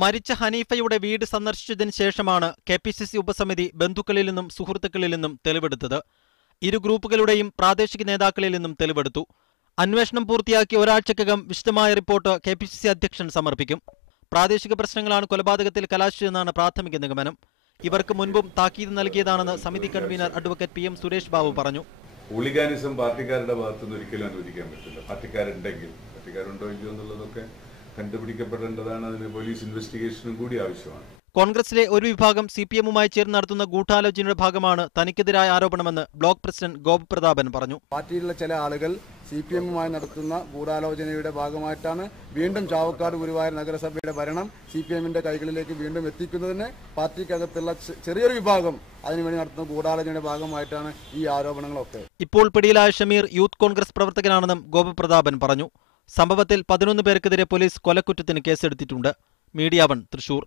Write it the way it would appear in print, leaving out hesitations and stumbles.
മരിച്ച ഹനീഫയുടെ വീട് സന്ദർശിച്ചതിന് ശേഷമാണ് കെപിസിസി ഉപസമിതി ബന്ധുക്കളിൽ നിന്നും സുഹൃത്തുക്കളിൽ നിന്നും തെളിവെടുത്തത്. ഇരു ഗ്രൂപ്പുകളുടെയും പ്രാദേശിക നേതാക്കളിൽ നിന്നും തെളിവെടുത്തു. അന്വേഷണം പൂർത്തിയാക്കി ഒരാഴ്ചക്കകം വിശദമായ റിപ്പോർട്ട് കെപിസിസി അധ്യക്ഷൻ സമർപ്പിക്കും. പ്രാദേശിക പ്രശ്നങ്ങളാണ് കൊലപാതകത്തിൽ കലാശിച്ചതെന്നാണ് പ്രാഥമിക നിഗമനം. ഇവർക്ക് മുൻപും താക്കീത് നൽകിയതാണെന്ന് സമിതി convener advocate PM Suresh Babu പറഞ്ഞു. ഹൂളിഗാനിസം പാർട്ടിക്കാരുടെ ഭാഗത്തുനിന്ന് ഒരിക്കലും അനുവദിക്കാൻ പറ്റില്ല. പാർട്ടിക്കാരുണ്ടോ ഇല്ലയോ എന്നുള്ളതൊക്കെ കണ്ടുപിടിക്കപ്പെടേണ്ടതാണ്. അതിന് പോലീസ് ഇൻവെസ്റ്റിഗേഷനും കൂടി ആവശ്യമാണ്. കോൺഗ്രസിലെ ഒരു വിഭാഗം CPM-മായി ചേർന്ന് നടത്തുന്ന ഗൂഢാലോചനയുടെ ഭാഗമാണ് തനിക്കെതിരായ ആരോപണമെന്ന് ബ്ലോക്ക് പ്രസിഡന്റ് ഗോപപ്രതാപൻ പറഞ്ഞു. പാർട്ടിയിലുള്ള ചില ആളുകൾ CPM-മായി നടത്തുന്ന ഗൂഢാലോചനയുടെ ഭാഗമായിട്ടാണ് വീണ്ടും ചാവക്കാട് ഗുരുവായൂർ നഗരസഭയുടെ ഭരണം CPM-ന്റെ കൈകളിലേക്ക് വീണ്ടും എത്തിക്കുന്നതിന് പാർട്ടിക്കകത്തുള്ള ചെറിയൊരു വിഭാഗം അതിനുവേണ്ടി നടത്തുന്ന ഗൂഢാലോചനയുടെ ഭാഗമായിട്ടാണ് ഈ ആരോപണങ്ങളൊക്കെ. ഇപ്പോൾ പിടിയിലായ ഷമീർ യൂത്ത് കോൺഗ്രസ് പ്രവർത്തകനാണെന്നും ഗോപപ്രതാപൻ പറഞ്ഞു. സംഭവത്തിൽ 11 പേർക്കെതിരെ പോലീസ് കൊലക്കുറ്റത്തിന് കേസെടുത്തിട്ടുണ്ട്. മീഡിയ 1 തൃശൂർ.